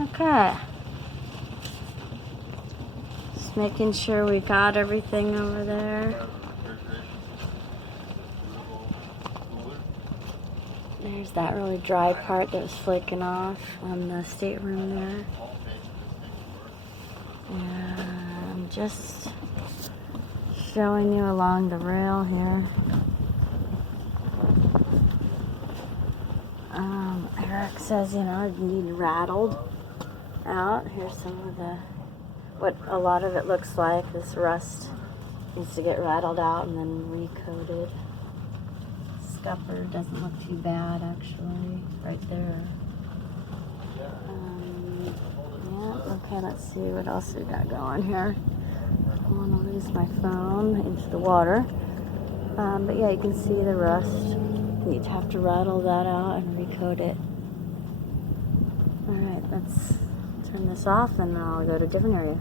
Okay. Just making sure we got everything over there. There's that really dry part that was flaking off on the stateroom there. And I'm just showing you along the rail here. Eric says, you know, it needs rattled out. Here's some of what a lot of it looks like. This rust needs to get rattled out and then recoated. Scupper doesn't look too bad, actually, right there. Yeah, okay, let's see what else we got going here. I don't want to lose my phone into the water. But yeah, you can see the rust. You have to rattle that out and recoat it. Alright, let's turn this off and I'll go to a different area.